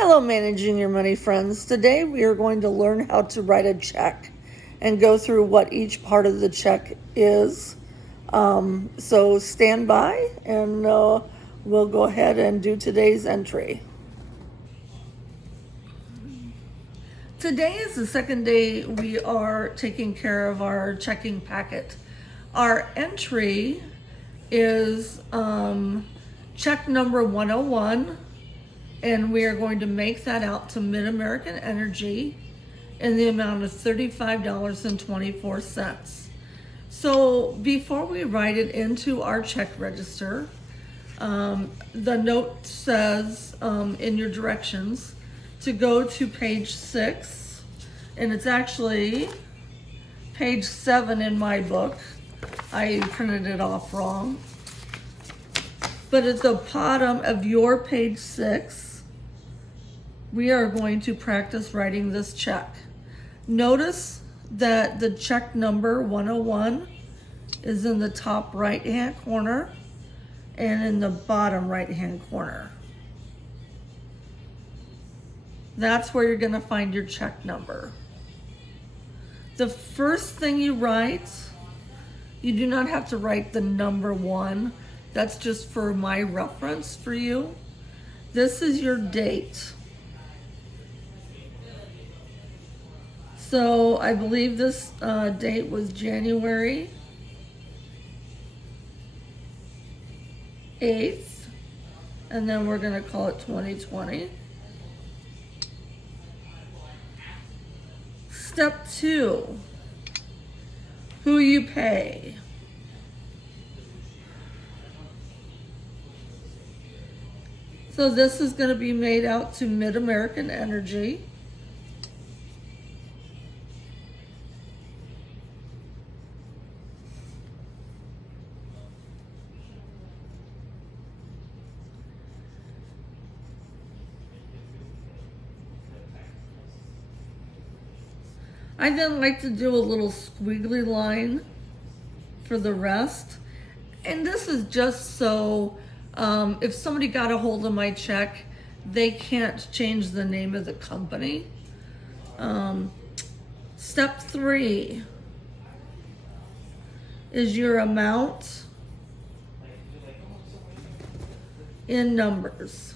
Hello, managing your money friends. Today we are going to learn how to write a check and go through what each part of the check is. So stand by and we'll go ahead and do today's entry. Today is the second day we are taking care of our checking packet. Our entry is check number 101. And we are going to make that out to Mid-American Energy in the amount of $35.24. So before we write it into our check register, the note says in your directions to go to page 6, and it's actually page 7 in my book. I printed it off wrong. But at the bottom of your page 6, we are going to practice writing this check. Notice that the check number 101 is in the top right-hand corner and in the bottom right-hand corner. That's where you're going to find your check number. The first thing you write, you do not have to write the number 1. That's just for my reference for you. This is your date. So I believe this date was January 8th, and then we're going to call it 2020. Step 2, who you pay. So this is going to be made out to Mid-American Energy. I then like to do a little squiggly line for the rest. And this is just so if somebody got a hold of my check, they can't change the name of the company. Step 3 is your amount in numbers.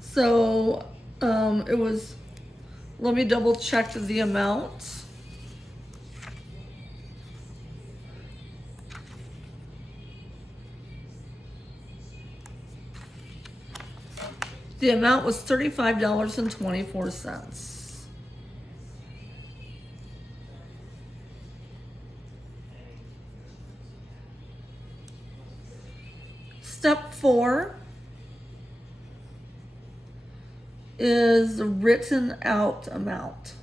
So it was, let me double check the amount. The amount was $35.24. Step 4 is the written out amount.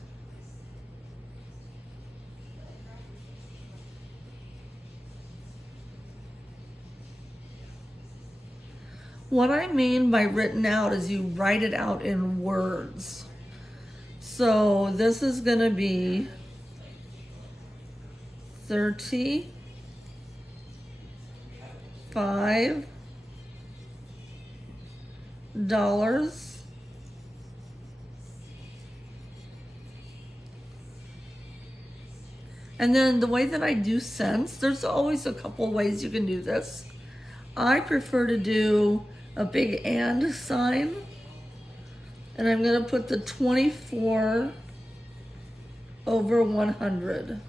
What I mean by written out is you write it out in words. So this is going to be $35 And then the way that I do cents, there's always a couple ways you can do this. I prefer to do a big and sign, and I'm going to put the 24 over 100.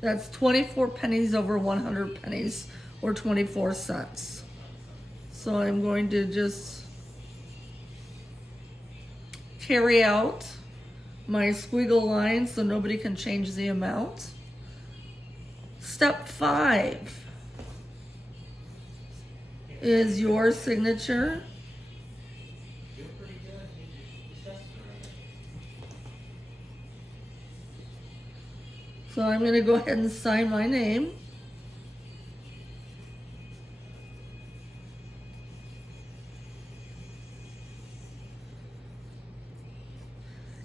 That's 24 pennies over 100 pennies, or 24 cents. So I'm going to just carry out my squiggle line so nobody can change the amount. Step 5 is your signature. So I'm going to go ahead and sign my name.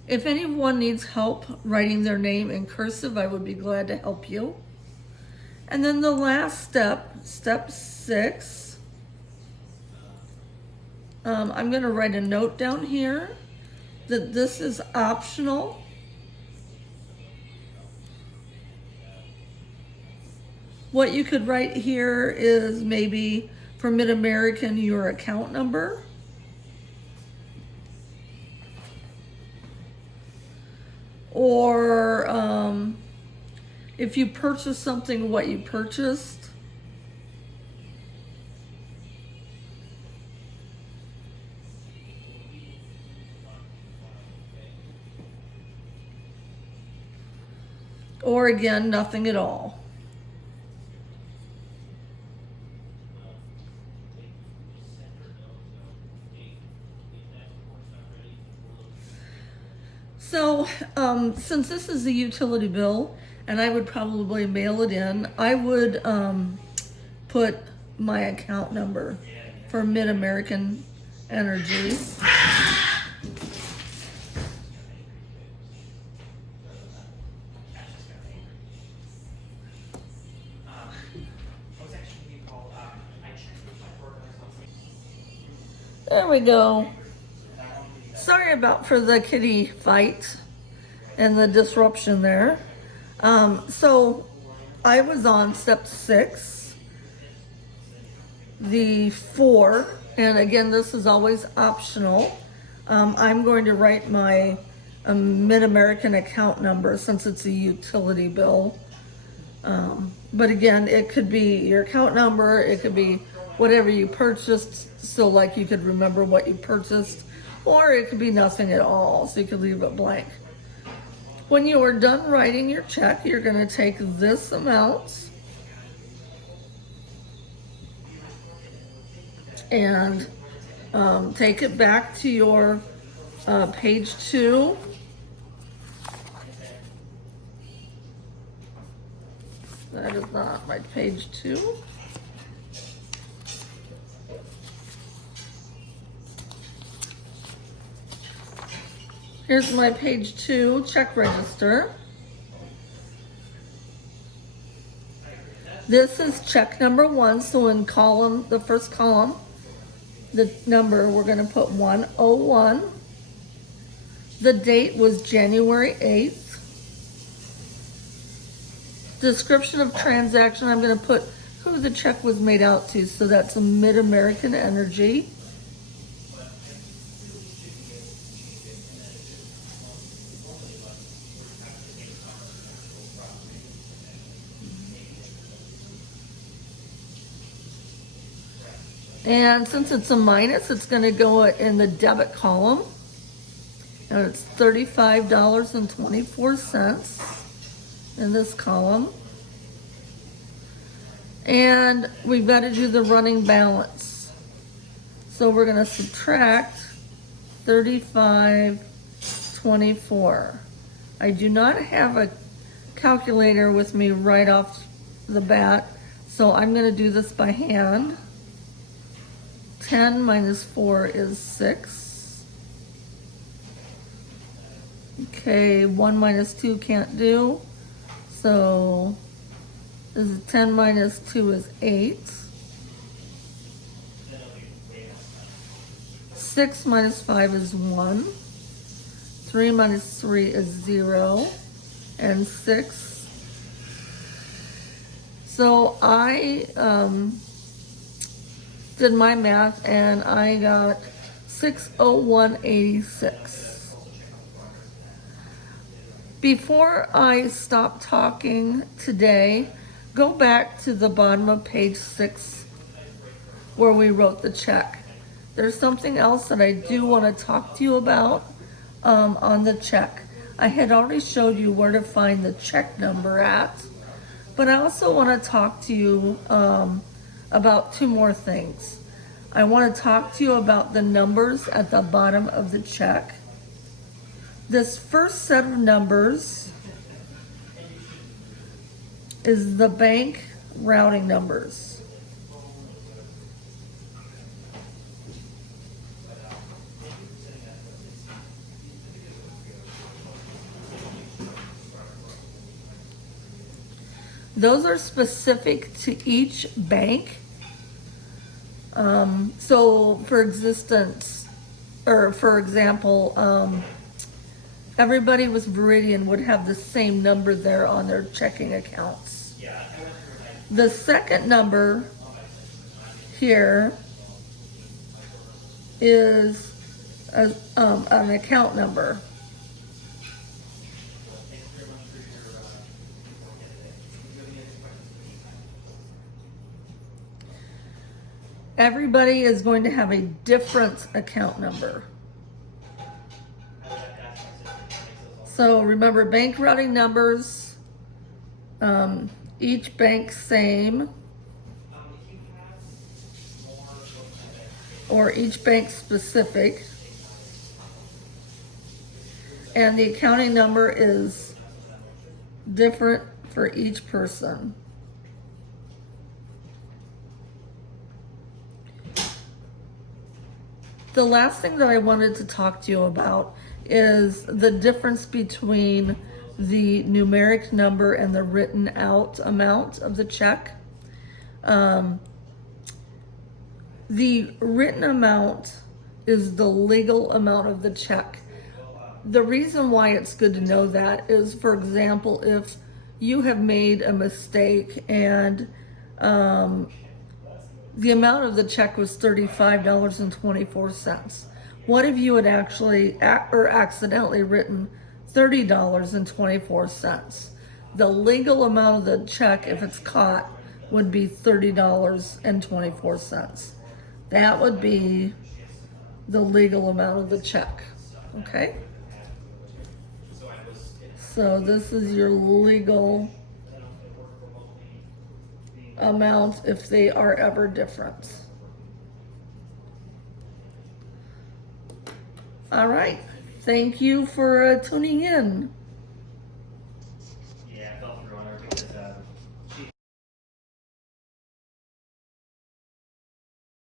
If anyone needs help writing their name in cursive, I would be glad to help you. And then the last step, step 6, I'm gonna write a note down here that this is optional. What you could write here is maybe for Mid-American, your account number. Or if you purchase something, what you purchased. Or again, nothing at all. So, since this is a utility bill, and I would probably mail it in, I would put my account number for Mid-American Energy. There we go. Sorry about for the kitty fight and the disruption there. So I was on step 6, the 4, and again, this is always optional. I'm going to write my Mid-American account number since it's a utility bill. But again, it could be your account number, it could be whatever you purchased, so like you could remember what you purchased, or it could be nothing at all, so you could leave it blank. When you are done writing your check, you're going to take this amount and take it back to your page 2. That is not my page 2. Here's my page 2 check register. This is check number 1, so in column, the first column, the number, we're going to put 101. The date was January 8th. Description of transaction, I'm going to put who the check was made out to, so that's a Mid-American Energy. And since it's a minus, it's going to go in the debit column. And it's $35.24 in this column. And we've got to do the running balance. So we're going to subtract $35.24. I do not have a calculator with me right off the bat, so I'm going to do this by hand. 10 minus 4 is 6. Okay, 1 minus 2 can't do. So this is 10 minus 2 is 8. 6 minus 5 is 1. 3 minus 3 is 0. And 6. So I did my math and I got 601.86. Before I stop talking today, go back to the bottom of page 6 where we wrote the check. There's something else that I do want to talk to you about on the check. I had already showed you where to find the check number at, but I also want to talk to you about 2 more things. I want to talk to you about the numbers at the bottom of the check. This first set of numbers is the bank routing numbers. Those are specific to each bank. So for example, everybody with Veridian would have the same number there on their checking accounts. The second number here is an account number. Everybody is going to have a different account number. So remember, bank routing numbers, each bank same, or each bank specific, and the accounting number is different for each person. The last thing that I wanted to talk to you about is the difference between the numeric number and the written out amount of the check. The written amount is the legal amount of the check. The reason why it's good to know that is, for example, if you have made a mistake and the amount of the check was $35.24. What if you had actually accidentally written $30.24? The legal amount of the check, if it's caught, would be $30.24. That would be the legal amount of the check. Okay? So this is your legal amount if they are ever different. All right. Thank you for tuning in.